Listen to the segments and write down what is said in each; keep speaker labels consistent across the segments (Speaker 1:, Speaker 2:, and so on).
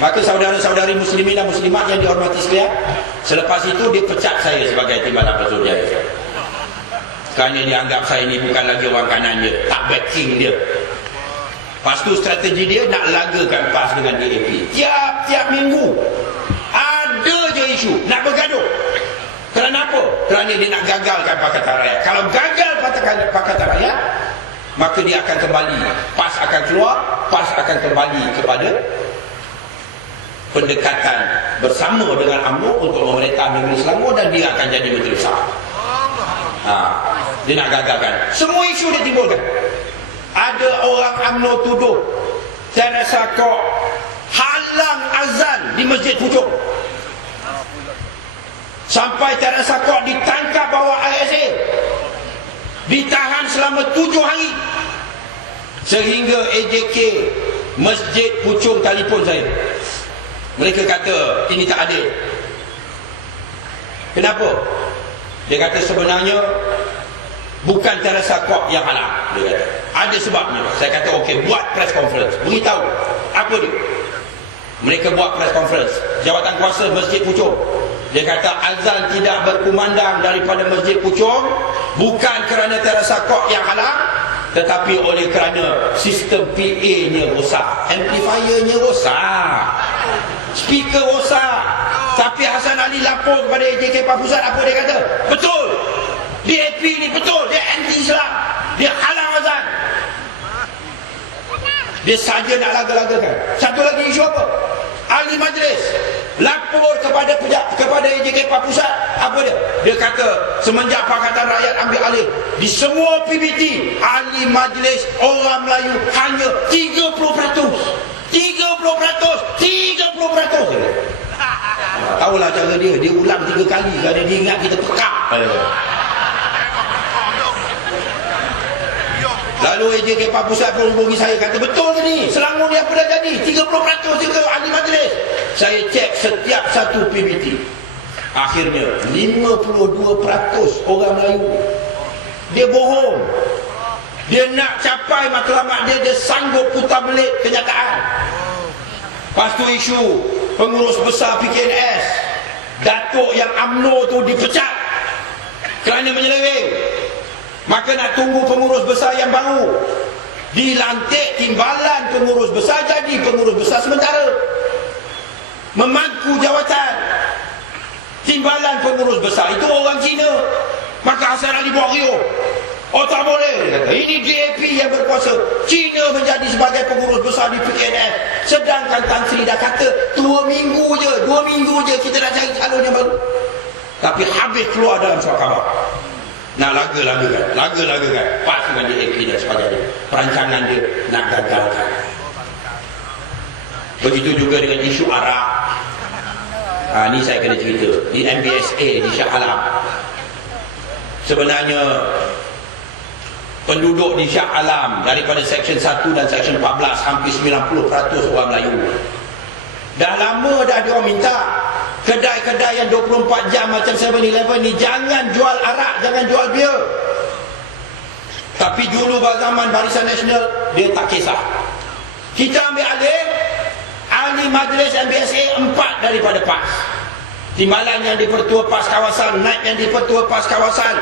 Speaker 1: Maka saudara-saudari muslimin dan muslimat yang dihormati sekalian, selepas itu dia pecat saya sebagai timbalan Pasul Jaya. Kerana dia anggap saya ni bukan lagi orang kanan dia, tak backing dia. Lepas tu strategi dia nak lagakan PAS dengan DAP. Tiap-tiap minggu ada je isu nak bergaduh. Kerana apa? Kerana dia nak gagalkan Pakatan Rakyat. Kalau gagal Pakatan, Pakatan Rakyat, maka dia akan kembali. PAS akan keluar, PAS akan kembali kepada pendekatan bersama dengan UMNO untuk memerintah negeri Selangor dan dia akan jadi menteri besar. Ha, dia nak gagalkan. Semua isu dia timbulkan. Ada orang UMNO tuduh Teresa Kok halang azan di Masjid Pucuk. Sampai Teresa Kok ditangkap bawah ISA. Ditahan selama tujuh hari. Sehingga AJK Masjid Pucung telefon saya. Mereka kata ini tak adil. Kenapa? Dia kata sebenarnya bukan Teresa Kok yang halang. Dia kata. Ada sebabnya. Saya kata okey buat press conference. Beritahu apa dia. Mereka buat press conference. Jawatan kuasa Masjid Pucung. Dia kata azan tidak berkumandang daripada Masjid Pucung bukan kerana Teresa Kok yang halang tetapi oleh kerana sistem PA-nya rosak, amplifier-nya rosak. Speaker rosak. Tapi Hasan Ali lapor kepada AJK Pusat apa dia kata? Betul. DAP ni betul, dia anti Islam. Dia halang azan. Dia saja nak laga-lagakan. Satu lagi isu apa? Ahli majlis lapor kepada pejak, kepada AJK Pusat apa dia? Dia kata semenjak Pakatan Rakyat ambil alih di semua PBT ahli majlis orang Melayu hanya 30%. 30%, 30%. Tahulah cara dia, dia ulang tiga kali kerana dia ingat kita pekak. Lalu AJK Pak Pusat pun hubungi saya kata betul ke ni? Selangor ni apa dah jadi? 30% juga ahli majlis. Saya cek setiap satu PBT. Akhirnya 52% orang Melayu dia bohong. Dia nak capai matlamat dia dia sanggup putar belik kenyataan. Lepas tu isu pengurus besar PKNS Datuk yang AMNO tu dipecat kerana menyeleweng. Maka nak tunggu pengurus besar yang baru. Dilantik timbalan pengurus besar jadi pengurus besar sementara. Memangku jawatan. Timbalan pengurus besar itu orang Cina. Maka Hasan Ali buat rio oh tak boleh. Ini DAP yang berkuasa. Cina menjadi sebagai pengurus besar di PKNF sedangkan Tan Sri dah kata dua minggu je dua minggu je kita dah cari calon yang baru. Tapi habis keluar dalam surat khabar. Nak laga-laga kan laga-laga kan pas dengan DAP dan sebagainya. Perancangan dia nak gagalkan. Begitu juga dengan isu Arab. Ha, ni saya kena cerita. Di MBSA di Shah Alam. Sebenarnya penduduk di Shah Alam daripada Seksyen 1 dan Seksyen 14 hampir 90% orang Melayu. Dah lama dah dia minta kedai-kedai yang 24 jam macam 7-Eleven ni jangan jual arak, jangan jual bir tapi dulu zaman Barisan Nasional dia tak kisah. Kita ambil alih ahli majlis MBSA empat daripada PAS. Timbalan yang dipertua PAS kawasan naik yang dipertua PAS kawasan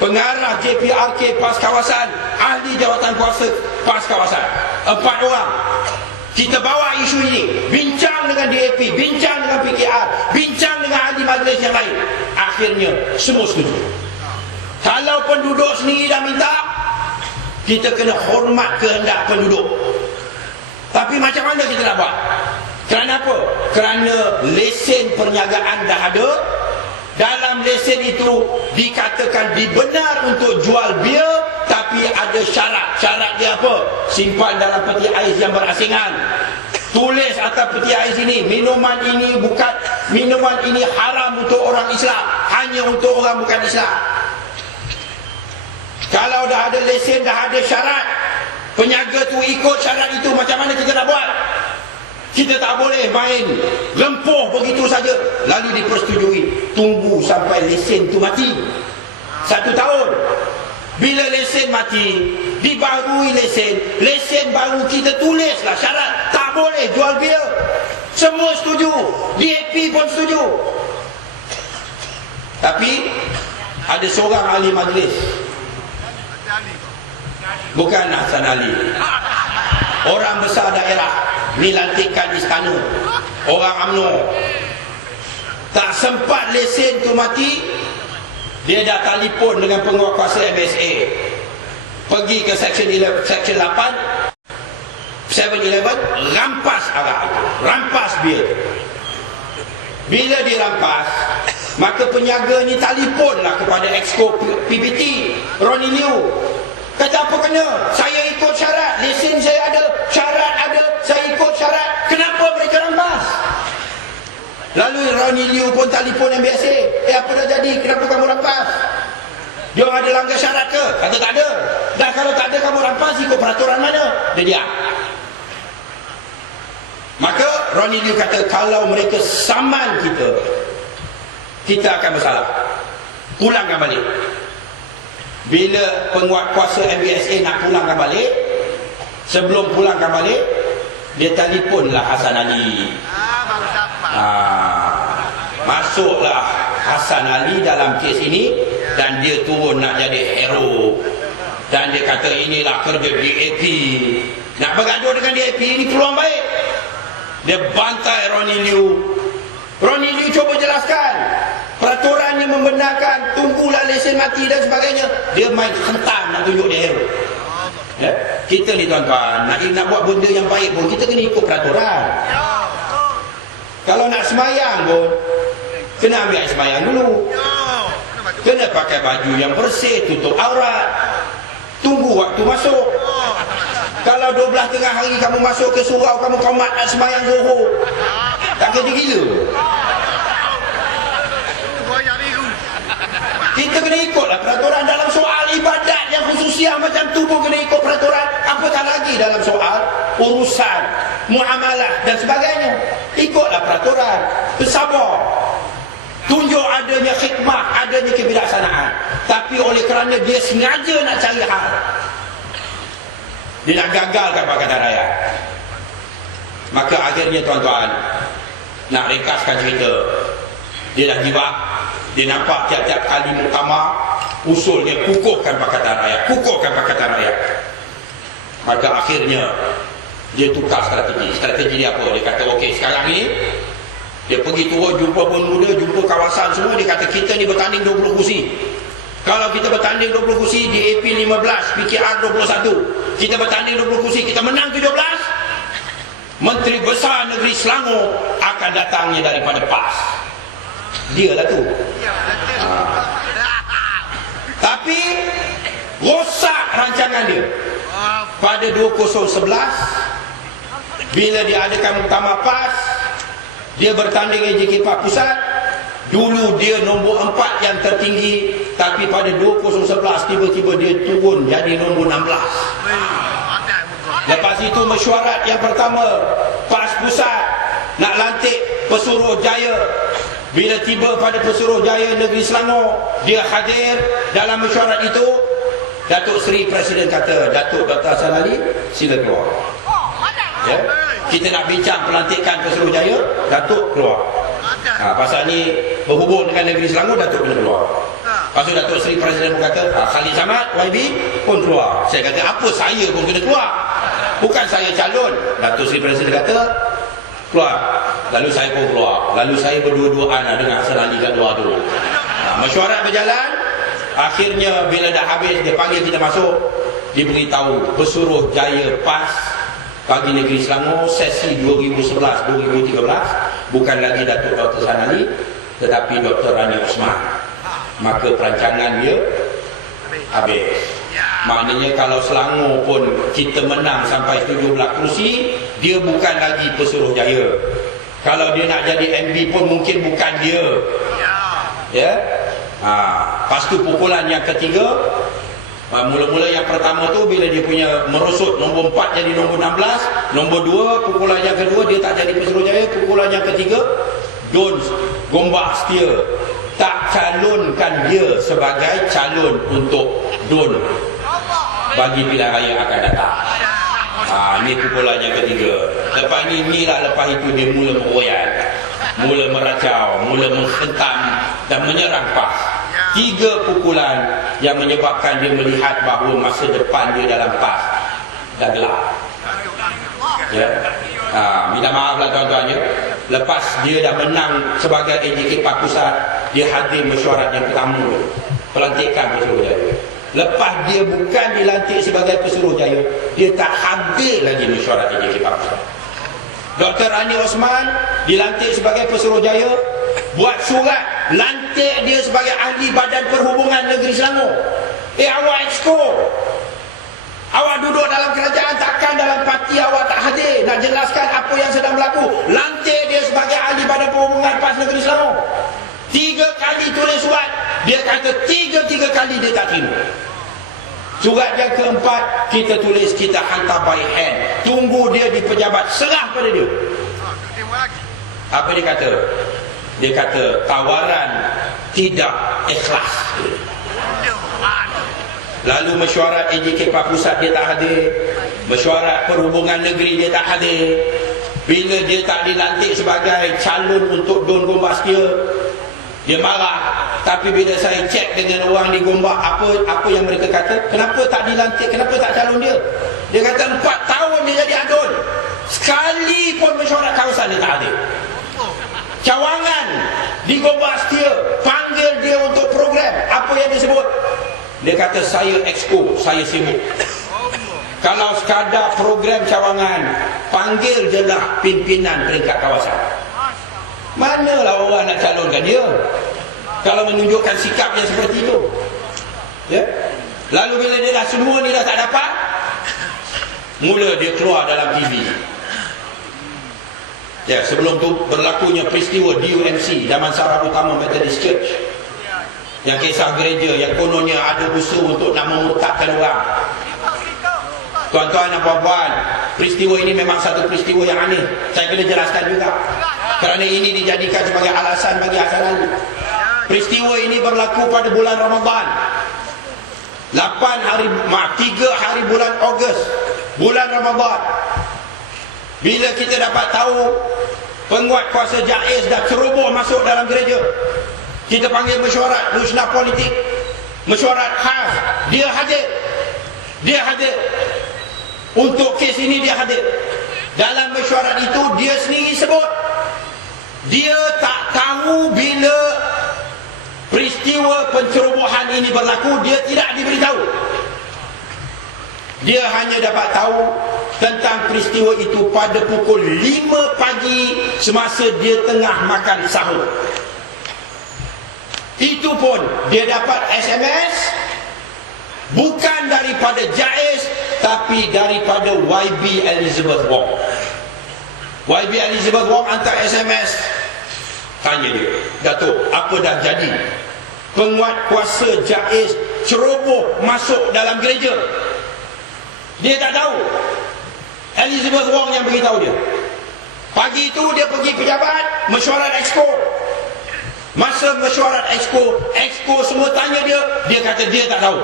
Speaker 1: pengarah JPRK PAS kawasan. Ahli jawatan kuasa PAS kawasan. Empat orang. Kita bawa isu ini. Bincang dengan DAP bincang dengan PKR bincang dengan ahli majlis yang lain. Akhirnya semua setuju. Kalau penduduk sendiri dah minta kita kena hormat kehendak penduduk. Tapi macam mana kita nak buat? Kerana apa? kerana lesen perniagaan dah ada dalam lesen itu dikatakan dibenar untuk jual bir tapi ada syarat. Syarat dia apa? Simpan dalam peti ais yang berasingan. Tulis atas peti ais ini minuman ini bukan minuman ini haram untuk orang Islam. Hanya untuk orang bukan Islam. Kalau dah ada lesen dah ada syarat penyaga tu ikut syarat itu macam mana kita nak buat kita tak boleh main lempuh begitu saja lalu dipersetujui tunggu sampai lesen tu mati satu tahun bila lesen mati dibaharui lesen lesen baru kita tulislah syarat tak boleh jual bir Semua setuju. DAP pun setuju. Tapi ada seorang ahli majlis. Bukan Hasan Ali. Orang besar daerah ni lantikan istana. Orang UMNO. Tak sempat lesen tu mati, dia dah telefon dengan penguatkuasa MSA. Pergi ke section 11, section 8 7-Eleven rampas arah itu rampas bil bila dirampas maka penyaga ni telefonlah kepada exco PBT Ronnie Liu kata apa kena saya ikut syarat lesen saya ada syarat kenapa mereka rampas lalu Ronnie Liu pun telefon MBSA eh apa dah jadi kenapa kamu rampas dia ada langgar syarat ke? Kata tak ada. Dan kalau tak ada kamu rampas ikut peraturan mana? Dia diam. Maka Ronnie Liu kata kalau mereka saman kita kita akan bersalah. Pulangkan balik. Bila penguat kuasa MBSA nak pulangkan balik, sebelum pulangkan balik, dia telefonlah Hasan Ali. Ah, masuklah Hasan Ali dalam kes ini dan dia turun nak jadi hero. Dan dia kata inilah kerja DAP. Nak bergaduh dengan DAP ini peluang baik. Dia bantai Ronnie Liu. Ronnie Liu cuba jelaskan. Peraturan yang membenarkan tunggulah lesen mati dan sebagainya. Dia main hentam nak tunjuk dia hero. Ya? Kita ni tuan-tuan, nak, nak buat benda yang baik pun, kita kena ikut peraturan. Kalau nak semayang pun, kena ambil semayang dulu. Kena pakai baju yang bersih, tutup aurat. Tunggu waktu masuk. Kalau 12 tengah hari kamu masuk ke surau kamu komat nak sembahyang zuhur. Tak kerja gila. Kita kena ikutlah khususiah macam tu pun kena ikut peraturan. Apatah lagi dalam soal urusan muamalah dan sebagainya. Ikutlah peraturan. Bersabar. Tunjuk adanya khidmah, adanya kebijaksanaan. Tapi oleh kerana dia sengaja nak cari hal. Dia nak gagalkan Pakatan Raya. Maka akhirnya tuan-tuan, nak ringkaskan cerita, dia dah jibak, dia nampak tiap-tiap kali muktamar, usulnya kukuhkan Pakatan Raya, kukuhkan Pakatan Raya. Maka akhirnya, dia tukar strategi. Strategi dia apa? Dia kata, okey, sekarang ni, dia pergi turun jumpa pemuda, jumpa kawasan semua, dia kata, kita ni bertanding 20 kursi. Kalau kita bertanding 20 kursi di AP 15, PKR 21. Kita bertanding 20 kursi, kita menang 17. Menteri Besar Negeri Selangor akan datangnya daripada PAS. Dia lah tu. Rancangan dia. Pada 2011 bila diadakan muktamar PAS, dia bertanding EJK Pusat, Dulu dia nombor empat yang tertinggi Tapi pada 2011 tiba-tiba dia turun jadi nombor 16 Lepas itu mesyuarat yang pertama PAS Pusat nak lantik pesuruh jaya. Bila tiba pada pesuruh jaya negeri Selangor Dia hadir. Dalam mesyuarat itu Datuk Seri Presiden kata Datuk Dr. Hassan Ali sila keluar ya? Kita nak bincang pelantikan pesuruh jaya Datuk keluar Ha, pasal ni berhubung dengan negeri Selangor Datuk kena keluar. Lepas tu Datuk Seri Presiden pun kata, ha, Khalid Samad, YB pun keluar. Saya kata, apa saya pun kena keluar? Bukan saya calon. Datuk Seri Presiden kata, keluar. Lalu saya pun keluar. Lalu saya berdua-duaan dengan Hasan Ali kat luar tu. Ha, mesyuarat berjalan. Akhirnya bila dah habis, dia panggil kita masuk. Dia beritahu pesuruh jaya PAS bagi negeri Selangor sesi 2011-2013 bukan lagi Datuk Dr. Sanali tetapi Dr. Rani Osman maka perancangan dia habis maknanya kalau Selangor pun kita menang sampai 17 kursi dia bukan lagi pesuruh jaya kalau dia nak jadi MB pun mungkin bukan dia ya ha. lepas tu pukulan yang ketiga Ha, mula-mula yang pertama tu bila dia punya merosot nombor 4 jadi nombor 16 nombor 2 pukulan yang kedua dia tak jadi pesuruh jaya pukulan yang ketiga Don Gombak Setia tak calonkan dia sebagai calon untuk Don bagi pilihan raya akan datang Ha, ini pukulan yang ketiga. Lepas ni, inilah lepas itu dia mula meroyan. Mula meracau, mula menghentam dan menyerang PAS. Tiga pukulan yang menyebabkan dia melihat bahawa masa depan dia dalam PAS dah gelap. Ya. Ha, minta maaf lah tuan-tuan ya. Lepas dia dah menang sebagai AJK Pak Pusat, dia hadir mesyuarat yang pertama. Pelantikan Pesuruh Jaya. Lepas dia bukan dilantik sebagai Pesuruh Jaya, dia tak hadir lagi mesyuarat AJK Pak Pusat. Dr. Ani Osman dilantik sebagai Pesuruh Jaya, buat surat lantik dia sebagai ahli Badan Perhubungan Negeri Selangor. Eh awak exco. Awak duduk dalam kerajaan takkan dalam parti awak tak hadir nak jelaskan apa yang sedang berlaku. Lantik dia sebagai ahli Badan Perhubungan PAS Negeri Selangor. Tiga kali tulis surat, dia kata tiga-tiga kali dia tak terima. Surat yang keempat, kita tulis, kita hantar by hand. Tunggu dia di pejabat, serah pada dia. Apa dia kata? Dia kata, tawaran tidak ikhlas. Lalu mesyuarat AJK Pusat dia tak hadir. Mesyuarat perhubungan negeri dia tak hadir. Bila dia tak dilantik sebagai calon untuk Don Gombas dia, dia marah. Tapi bila saya cek dengan orang di Gombak, apa apa yang mereka kata, kenapa tak dilantik, kenapa tak calon dia? Dia kata empat tahun dia jadi adun. Sekali pun mesyuarat kawasan dia tak hadir. Cawangan di Gombak Setia panggil dia untuk program. Apa yang disebut? Dia kata saya exco, saya sibuk. Kalau sekadar program cawangan, panggil je lah pimpinan peringkat kawasan. Manalah orang nak calonkan dia? Kalau menunjukkan sikap yang seperti itu. Ya? Lalu bila dia dah semua ni dah tak dapat, mula dia keluar dalam TV. Ya, sebelum tu berlakunya peristiwa DUMC, Damansara Utama Methodist Church. Yang kisah gereja yang kononnya ada usaha untuk nak memurtadkan orang. Tuan-tuan dan puan-puan peristiwa ini memang satu peristiwa yang aneh. Saya kena jelaskan juga. Kerana ini dijadikan sebagai alasan bagi asaran peristiwa ini berlaku pada bulan Ramadan. 8 hari maaf 3 hari bulan Ogos bulan Ramadan bila kita dapat tahu penguat kuasa Jaiz dah ceroboh masuk dalam gereja kita panggil mesyuarat Lusna Politik Mesyuarat khas. Dia hadir. Dia hadir. Untuk kes ini dia hadir. Dalam mesyuarat itu dia sendiri sebut Dia tak tahu bila Peristiwa pencerobohan ini berlaku Dia tidak diberitahu Dia hanya dapat tahu Tentang peristiwa itu pada pukul 5 pagi Semasa dia tengah makan sahur itu pun dia dapat SMS bukan daripada Jais tapi daripada YB Elizabeth Wong. YB Elizabeth Wong hantar SMS tanya dia, Datuk, apa dah jadi? Penguat kuasa Jais ceroboh masuk dalam gereja. Dia tak tahu. Elizabeth Wong yang beritahu dia. Pagi itu dia pergi pejabat mesyuarat expo Masa mesyuarat exco, exco semua tanya dia, dia kata dia tak tahu.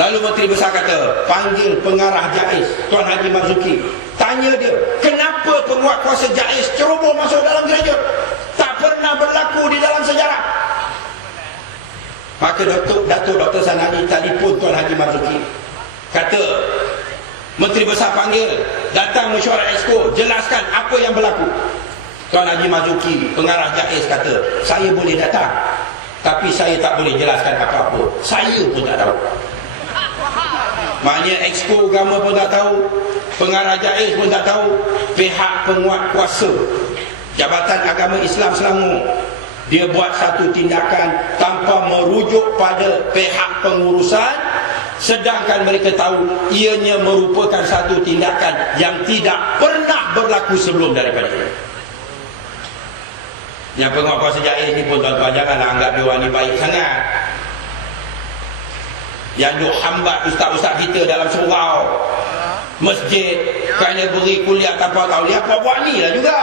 Speaker 1: Lalu Menteri Besar kata, panggil pengarah JAIS, Tuan Haji Marzuki. Tanya dia, kenapa penguat kuasa JAIS ceroboh masuk dalam gereja? Tak pernah berlaku di dalam sejarah. Maka Datuk Dr. Sanani telefon Tuan Haji Marzuki. Kata, Menteri Besar panggil, datang mesyuarat exco, jelaskan apa yang berlaku. Tuan Haji Mazuki, pengarah Jais kata, saya boleh datang. Tapi saya tak boleh jelaskan apa-apa. Saya pun tak tahu. Maknanya exco agama pun tak tahu. Pengarah Jais pun tak tahu. Pihak penguat kuasa. Jabatan Agama Islam Selangor. Dia buat satu tindakan tanpa merujuk pada pihak pengurusan. Sedangkan mereka tahu ianya merupakan satu tindakan yang tidak pernah berlaku sebelum daripada itu. Yang penguat kuasa jahil ni pun tuan-tuan janganlah anggap dia orang ni baik sangat. Yang duk hambat ustaz-ustaz kita dalam surau masjid kerana beri kuliah tanpa tahu dia apa buat ni lah juga.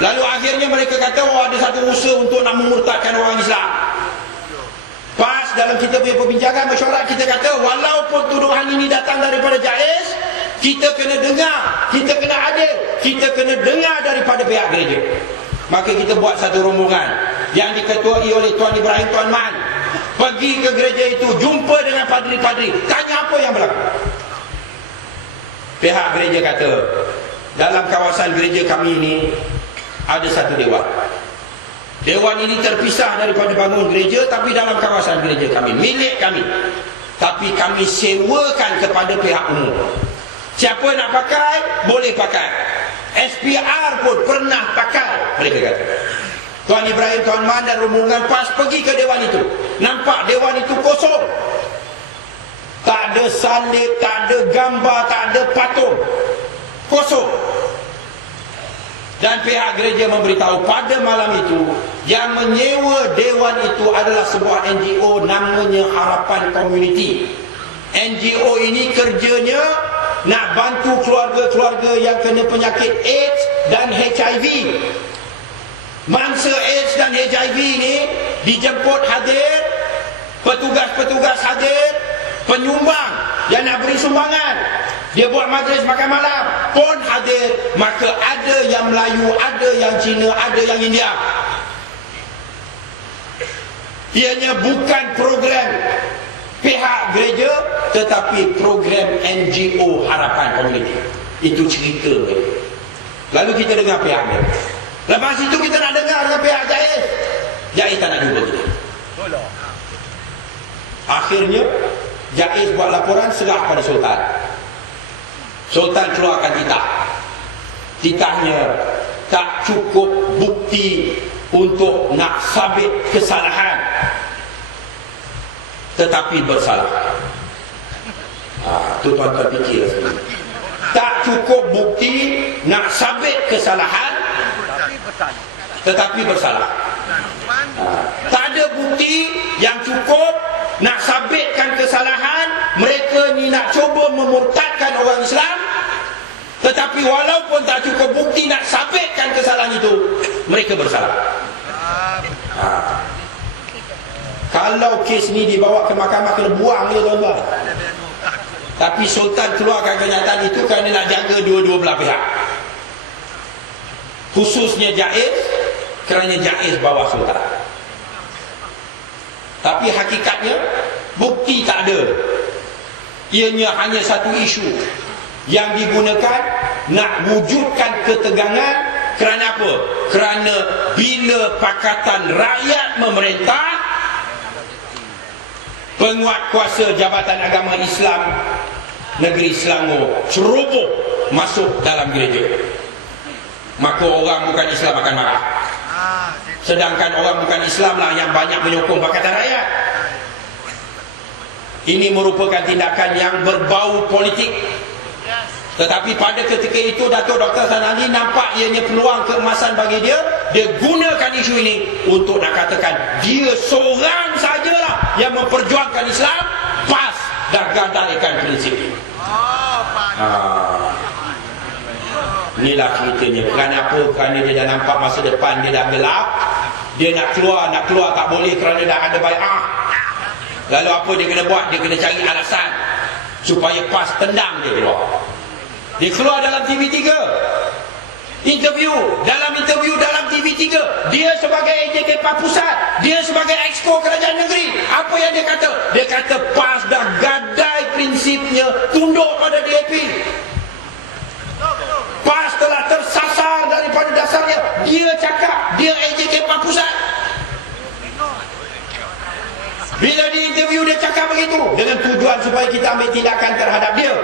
Speaker 1: Lalu akhirnya mereka kata oh ada satu usaha untuk nak memurtadkan orang Islam. Pas dalam kita punya perbincangan mesyuarat kita kata walaupun tuduhan ini datang daripada JAIS kita kena dengar kita kena adil kita kena dengar daripada pihak gereja. Maka kita buat satu rombongan yang diketuai oleh Tuan Ibrahim Tuan Man. Pergi ke gereja itu jumpa dengan padri-padri. Tanya apa yang berlaku. Pihak gereja kata dalam kawasan gereja kami ini ada satu dewan dewan ini terpisah daripada bangun gereja tapi dalam kawasan gereja kami milik kami. Tapi kami sewakan kepada pihak umum. Siapa nak pakai boleh pakai. SPR pun pernah pakai mereka kata. Tuan Ibrahim, Tuan Man dan rombongan PAS pergi ke dewan itu. Nampak dewan itu kosong. Tak ada salib, tak ada gambar, tak ada patung. Kosong dan pihak gereja memberitahu pada malam itu yang menyewa dewan itu adalah sebuah NGO namanya Harapan Community. NGO ini kerjanya nak bantu keluarga-keluarga yang kena penyakit AIDS dan HIV. Mangsa AIDS dan HIV ini dijemput hadir, petugas-petugas hadir, penyumbang yang nak beri sumbangan dia buat majlis makan malam. Pun hadir maka ada yang Melayu ada yang Cina ada yang India. Ianya bukan program pihak gereja tetapi program NGO harapan komuniti itu cerita lalu kita dengar pihak dia. Lepas itu kita nak dengar dengan pihak Jais. Jais tak nak jumpa kita. Akhirnya Jais buat laporan serah pada Sultan Sultan keluarkan titah Titahnya tak cukup bukti untuk nak sabit kesalahan. Tetapi bersalah. Ha, Itu tuan-tuan fikir Tak cukup bukti nak sabit kesalahan Tetapi bersalah. Ha, Tak ada bukti yang cukup nak mereka ni nak cuba memurtadkan orang Islam tetapi walaupun tak cukup bukti nak sabitkan kesalahan itu mereka bersalah ha. kalau kes ni dibawa ke mahkamah kena buang dia tuan-tuan tapi Sultan keluarkan kenyataan itu kerana nak jaga dua-dua belah pihak khususnya Jaiz kerana Jaiz bawah Sultan tapi hakikatnya bukti tak ada. Ianya hanya satu isu yang digunakan nak wujudkan ketegangan kerana apa? Kerana bila Pakatan Rakyat memerintah penguat kuasa Jabatan Agama Islam negeri Selangor ceroboh masuk dalam gereja. Maka orang bukan Islam akan marah. Sedangkan orang bukan Islam lah yang banyak menyokong Pakatan Rakyat. Ini merupakan tindakan yang berbau politik. Tetapi pada ketika itu Datuk Dr. Sanali nampak ianya peluang keemasan bagi dia. Dia gunakan isu ini untuk nak katakan dia seorang sajalah yang memperjuangkan Islam. Pas dan gadaikan prinsip ini. Oh, Inilah ceritanya. Kenapa? Kerana dia dah nampak masa depan dia dah gelap. Dia nak keluar, nak keluar tak boleh kerana dah ada bayar. Lalu apa dia kena buat? Dia kena cari alasan. Supaya pas tendang dia keluar. Dia keluar dalam TV3. Interview. Dalam interview dalam TV3. Dia sebagai AJK Pusat. Dia sebagai Exco Kerajaan Negeri. Apa yang dia kata? Dia kata pas dah gadai prinsipnya. Tunduk pada DAP. PAS telah tersasar daripada dasarnya dia cakap dia AJK pusat bila di interview dia cakap begitu dengan tujuan supaya kita ambil tindakan terhadap dia.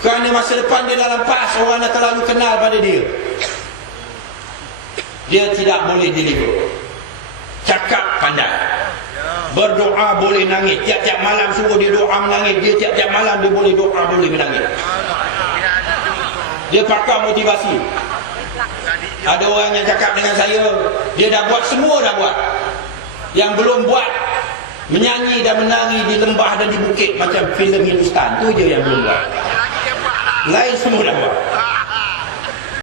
Speaker 1: Kerana masa depan dia dalam PAS orang dah terlalu kenal pada dia. Dia tidak boleh deliver. Cakap pandai. Berdoa boleh nangis tiap-tiap malam suruh dia doa menangis. Dia tiap-tiap malam dia boleh doa boleh menangis. Dia pakar motivasi. Ada orang yang cakap dengan saya dia dah buat semua dah buat yang belum buat menyanyi dan menari di lembah dan di bukit macam filem Hindustan. Tu je yang belum buat. Lain semua dah buat